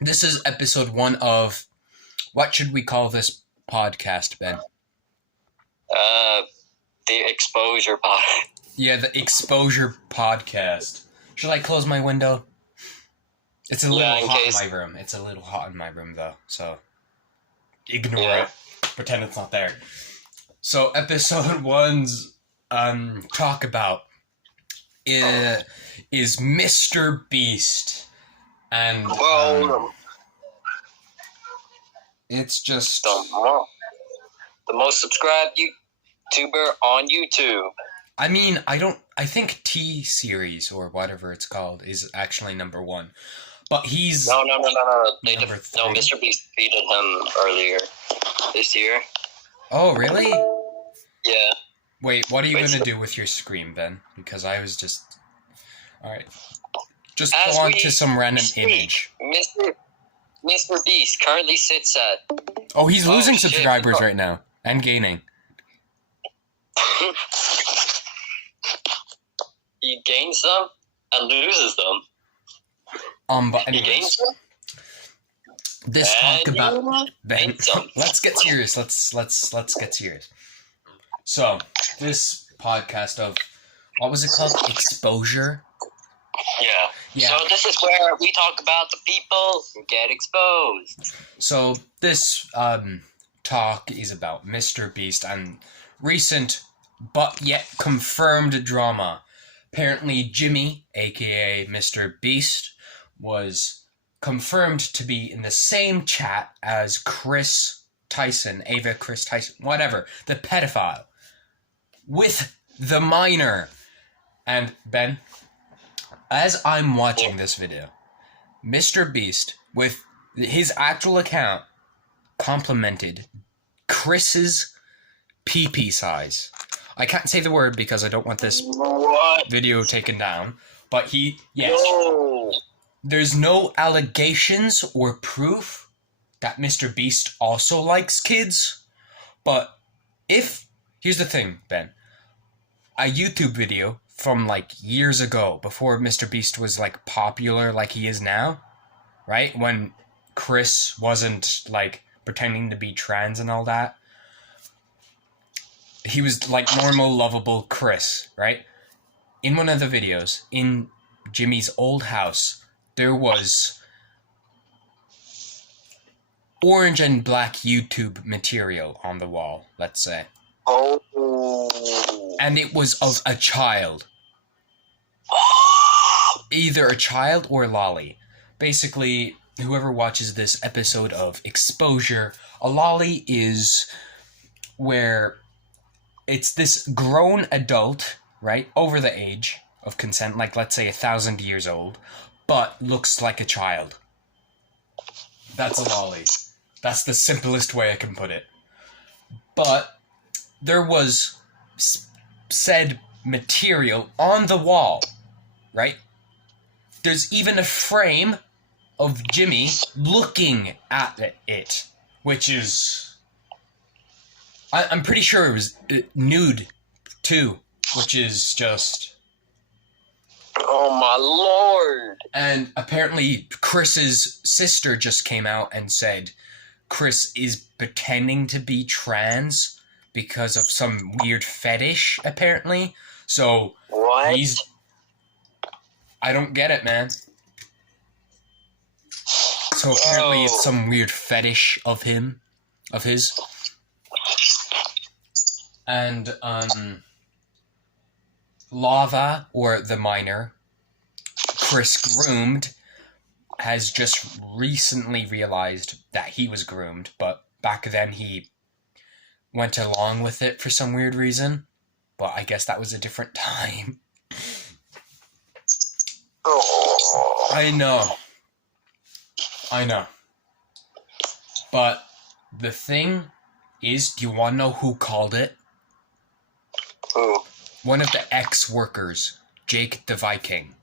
This is episode 1 of... What should we call this podcast, Ben? The Exposure Pod. Yeah, the Exposure Podcast. Should I close my window? It's a little hot in my room. It's a little hot in my room, though, so ignore it. Pretend it's not there. So, episode 1's talk about is Mr. Beast. And it's just... The most subscribed YouTuber on YouTube. I mean, I think T-Series, or whatever it's called, is actually number 1. But he's... No. Mr. Beast defeated him earlier this year. Oh, really? Yeah. Wait, what are you going to do with your screen, Ben? Because I was just... Alright. Just go on to some random image. Mr. Beast currently sits at... Oh, he's losing subscribers right now. And gaining. He gains them and loses them. But anyways, this talk about Ben. Let's get serious. Let's get serious. So this podcast of what was it called? Exposure. Yeah. So this is where we talk about the people who get exposed. So this talk is about Mr. Beast and recent but yet confirmed drama. Apparently, Jimmy, aka Mr. Beast, was confirmed to be in the same chat as Chris Tyson, Chris Tyson, whatever, the pedophile, with the minor. And Ben, as I'm watching this video, Mr. Beast, with his actual account, complimented Chris's pee-pee size. I can't say the word because I don't want this video taken down, but there's no allegations or proof that Mr. Beast also likes kids, but here's the thing, Ben, a YouTube video from like years ago, before Mr. Beast was like popular like he is now, right, when Chris wasn't like pretending to be trans and all that, he was like normal, lovable Chris, right? In one of the videos, in Jimmy's old house, there was orange and black YouTube material on the wall, let's say. Oh. And it was of a child. Either a child or lolly. Basically, whoever watches this episode of Exposure, a lolly is where... it's this grown adult, right, over the age of consent, like let's say 1,000 years old, but looks like a child. That's a lolly. That's the simplest way I can put it. But there was said material on the wall, right? There's even a frame of Jimmy looking at it, which is... I'm pretty sure it was nude, too, which is just... Oh, my Lord! And apparently Chris's sister just came out and said Chris is pretending to be trans because of some weird fetish, apparently. So, what? I don't get it, man. So apparently it's some weird fetish of his. And, Lava, or the minor, Chris groomed, has just recently realized that he was groomed, but back then he went along with it for some weird reason. But I guess that was a different time. I know. But the thing is, do you want to know who called it? Who? One of the ex-workers, Jake the Viking.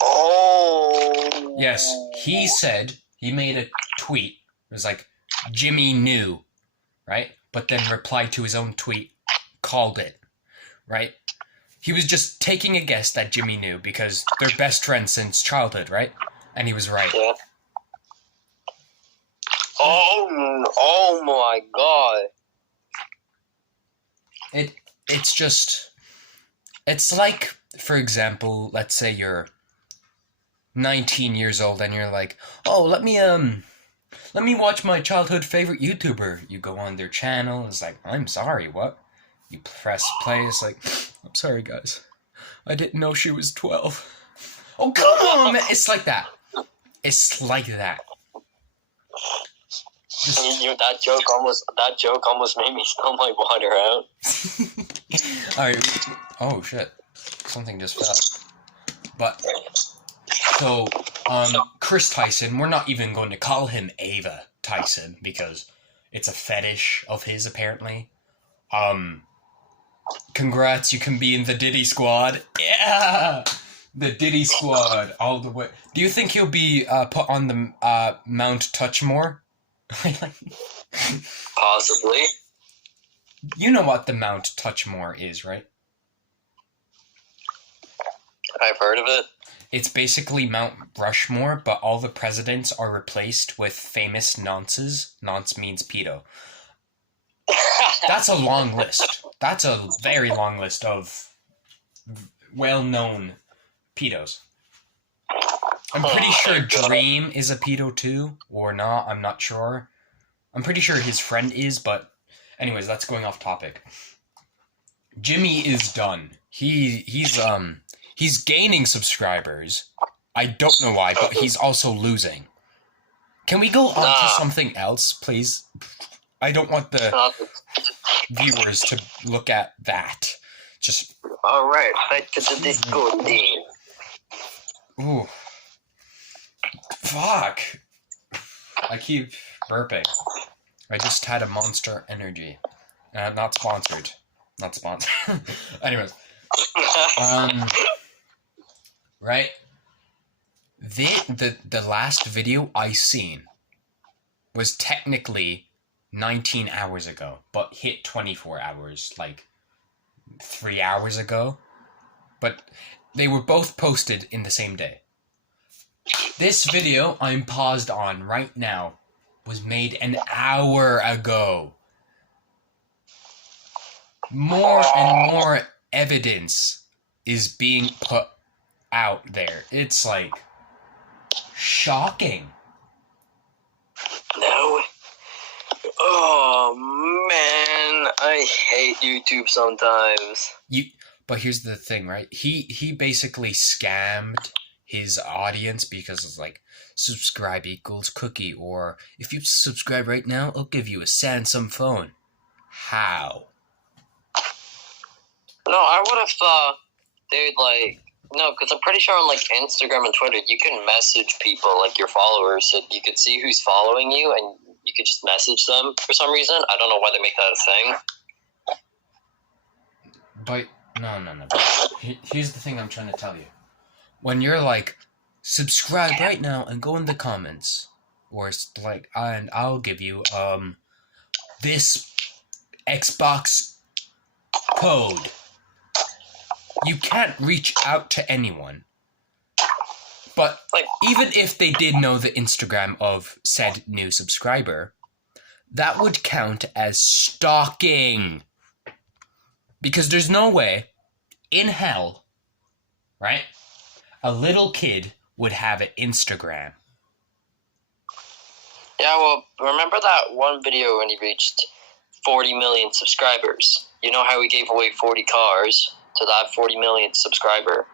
Oh. Yes, he said, he made a tweet. It was like, Jimmy knew, right? But then replied to his own tweet, called it, right? He was just taking a guess that Jimmy knew because they're best friends since childhood, right? And he was right. Yeah. Oh my god. It's like, for example, let's say you're 19 years old and you're like, oh, let me watch my childhood favorite YouTuber. You go on their channel, it's like, I'm sorry, what? You press play, it's like, I'm sorry, guys. I didn't know she was 12. Oh, come on, man. It's like that. It's like that. That joke almost made me spill my water out. Alright. Oh, shit. Something just fell. But, so, Chris Tyson, we're not even going to call him Ava Tyson because it's a fetish of his, apparently. Congrats, you can be in the Diddy Squad. Yeah! The Diddy Squad, all the way. Do you think he'll be put on the Mount Touchmore? Possibly. You know what the Mount Touchmore is, right? I've heard of it. It's basically Mount Rushmore, but all the presidents are replaced with famous nonces. Nonce means pedo. That's a long list. That's a very long list of well-known pedos. I'm pretty sure Dream is a pedo too, or not, I'm not sure. I'm pretty sure his friend is, but anyways, that's going off topic. Jimmy is done. He's gaining subscribers. I don't know why, but he's also losing. Can we go on to something else, please? I don't want the viewers to look at that. Just... Alright, back to the Discord team. Ooh. Fuck. I keep burping. I just had a Monster Energy. Not sponsored. Not sponsored. Anyways. Right? The last video I seen was technically 19 hours ago, but hit 24 hours, like 3 hours ago. But they were both posted in the same day. This video I'm paused on right now was made an hour ago. More and more evidence is being put out there. It's like shocking. No. Oh man, I hate YouTube sometimes. But here's the thing, right? He basically scammed his audience because it's like, subscribe equals cookie, or if you subscribe right now, I'll give you a Samsung phone. How? No, I would have thought they'd like... No, because I'm pretty sure on like Instagram and Twitter, you can message people, like your followers, so you could see who's following you, and you could just message them for some reason. I don't know why they make that a thing. But, no. Here's the thing I'm trying to tell you. When you're like, subscribe right now and go in the comments, or it's like, and I'll give you, this Xbox code. You can't reach out to anyone. But even if they did know the Instagram of said new subscriber, that would count as stalking. Because there's no way in hell, right, a little kid would have an Instagram. Yeah, well, remember that one video when he reached 40 million subscribers? You know how he gave away 40 cars to that 40 million subscriber?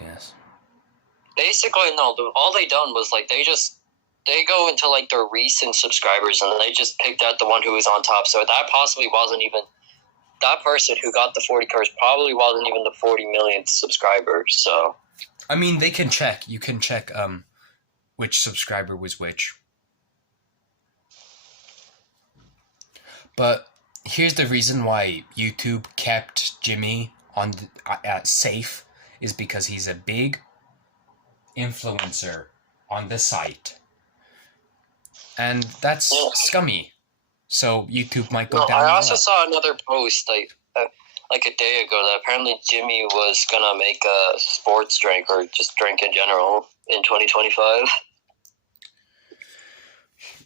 Yes. Basically, no, all they done was, like, they go into, like, their recent subscribers, and they just picked out the one who was on top, so that possibly wasn't even... That person who got the 40 cars probably wasn't even the 40 millionth subscriber, so... I mean, they can check. You can check, which subscriber was which. But here's the reason why YouTube kept Jimmy on safe, is because he's a big influencer on the site. And that's scummy. So YouTube might go down. I also saw another post, like like a day ago that apparently Jimmy was gonna make a sports drink or just drink in general in 2025.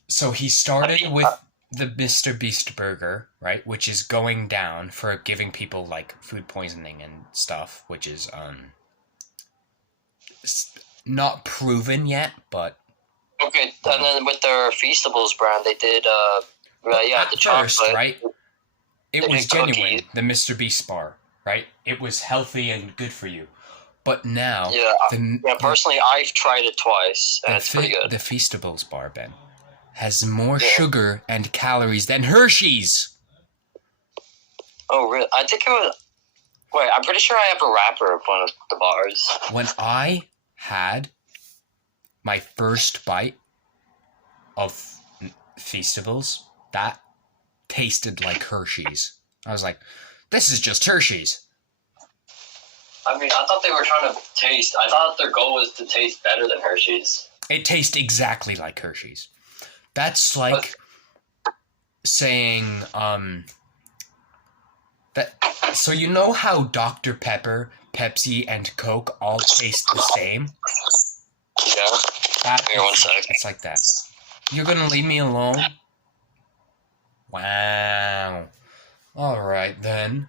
So he started with the Mr. Beast burger, right, which is going down for giving people like food poisoning and stuff, which is not proven yet, but okay. And then with their Feastables brand, they did at the first, chocolate. right? It They was did cookies. genuine, the Mr. Beast bar, right? It was healthy and good for you. But now, personally, I've tried it twice, and it's pretty good. The Feastables bar, Ben, has more sugar and calories than Hershey's. Oh, really? I think it was... Wait, I'm pretty sure I have a wrapper of one of the bars. When I had my first bite of Feastables, that tasted like Hershey's. I was like, this is just Hershey's. I mean, I thought they were trying to taste... I thought their goal was to taste better than Hershey's. It tastes exactly like Hershey's. That's like saying, that. So you know how Dr. Pepper, Pepsi, and Coke all taste the same? Yeah. Here, 1 sec. It's like that. You're gonna leave me alone? Wow. Alright then.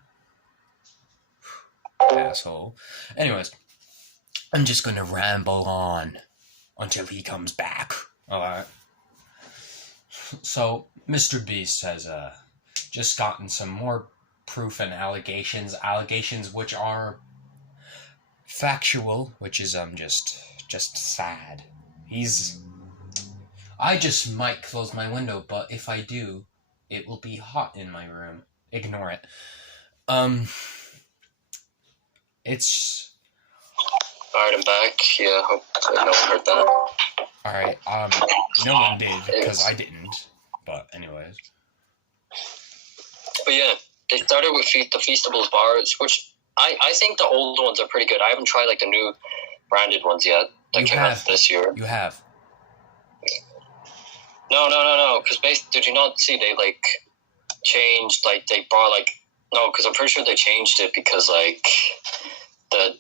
Asshole. Anyways, I'm just gonna ramble on until he comes back. Alright. So, Mr. Beast has just gotten some more proof and allegations which are factual, which is just sad. I just might close my window, but if I do, it will be hot in my room. Ignore it. It's... Alright, I'm back. Yeah, hope no one heard that. Alright, no one did, because I didn't. But anyways. But yeah, they started with the Feastables bars, which I think the old ones are pretty good. I haven't tried like the new branded ones yet that came out this year. You have. No. Because did you not see they like changed, like they brought like... No, because I'm pretty sure they changed it because like the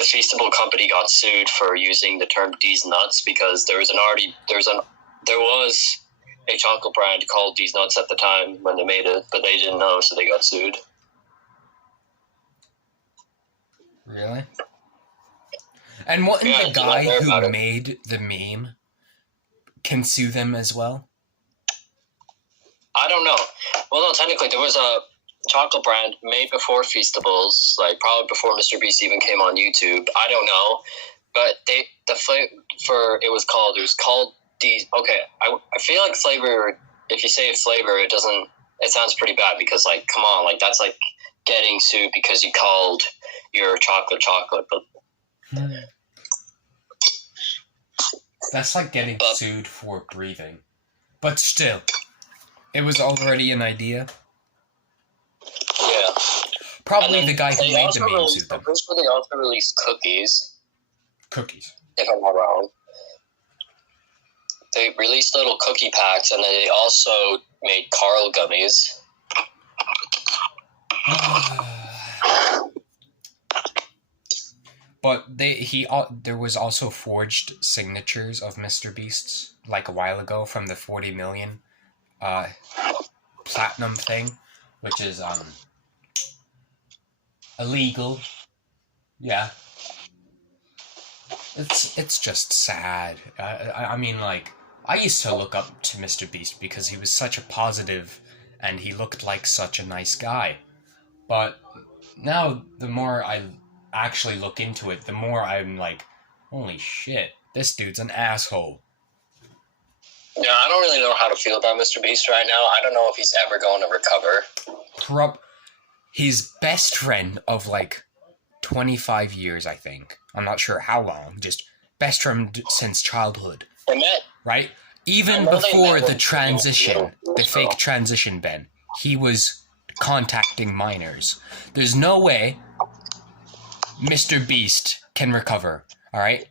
Feastable company got sued for using the term "These Nuts" because there was a chocolate brand called These Nuts at the time when they made it, but they didn't know, so they got sued. Really? And wasn't the guy who made the meme can sue them as well? I don't know. Well, no, technically there was a chocolate brand made before Feastables, like probably before Mr. Beast even came on YouTube. I don't know, but it was called these. Okay, I feel like flavor. If you say flavor, it sounds pretty bad because like, come on, like that's like getting sued because you called your chocolate, but that's like getting sued for breathing. But still, it was already an idea. Yeah. Probably the guy who made the meme sued them. I'm pretty sure they also released cookies. Cookies. If I'm not wrong. They released little cookie packs, and then they also made Carl gummies. But there was also forged signatures of Mr. Beast's like a while ago from the 40 million platinum thing, which is illegal. Yeah. It's just sad. I mean, like, I used to look up to Mr. Beast because he was such a positive and he looked like such a nice guy. But now, the more I actually look into it, the more I'm like, holy shit, this dude's an asshole. Yeah, I don't really know how to feel about Mr. Beast right now. I don't know if he's ever going to recover. His best friend of like 25 years, I think. I'm not sure how long. Just best friend since childhood. They met. Right? Even before the transition, the fake transition, Ben, he was contacting minors. There's no way Mr. Beast can recover. Alright?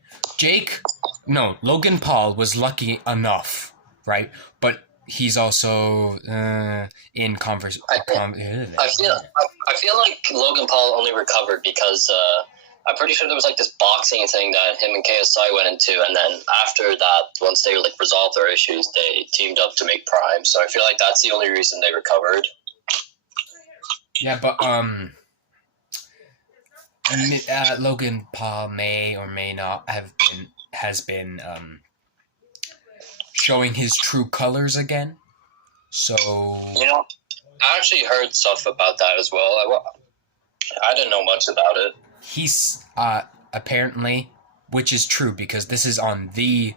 Logan Paul was lucky enough, right? But he's also in converse. I feel like Logan Paul only recovered because I'm pretty sure there was like this boxing thing that him and KSI went into, and then after that, once they like resolved their issues, they teamed up to make Prime. So I feel like that's the only reason they recovered. Yeah, but Logan Paul may or may not has been showing his true colors again. So I actually heard stuff about that as well. I didn't know much about it. He's apparently, which is true because this is on the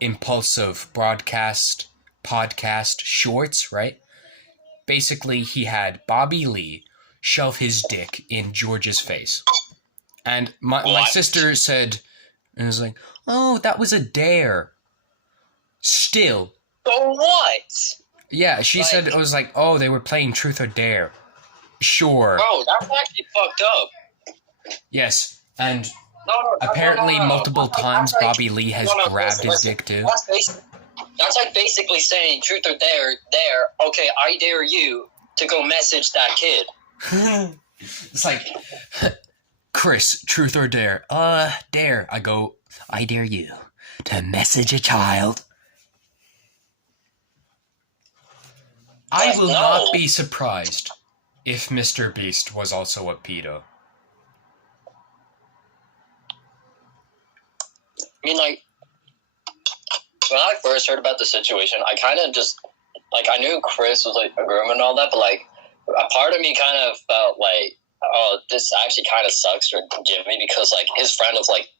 Impulsive podcast shorts, right? Basically, he had Bobby Lee shove his dick in George's face. And my sister said, and was like, oh, that was a dare. Still. So what? Yeah, she said it was like, oh, they were playing Truth or Dare. Sure. Bro, that's actually fucked up. Yes, and apparently multiple times Bobby Lee has grabbed his dick too. That's like basically saying Truth or Dare, okay, I dare you to go message that kid. It's like, Chris, Truth or Dare? Dare. I go, I dare you to message a child. I will not be surprised if Mr. Beast was also a pedo. I mean, like, when I first heard about the situation, I kind of just, like, I knew Chris was, like, a groomer and all that, but, like, a part of me kind of felt like, oh, this actually kind of sucks for Jimmy because, like, his friend of, like,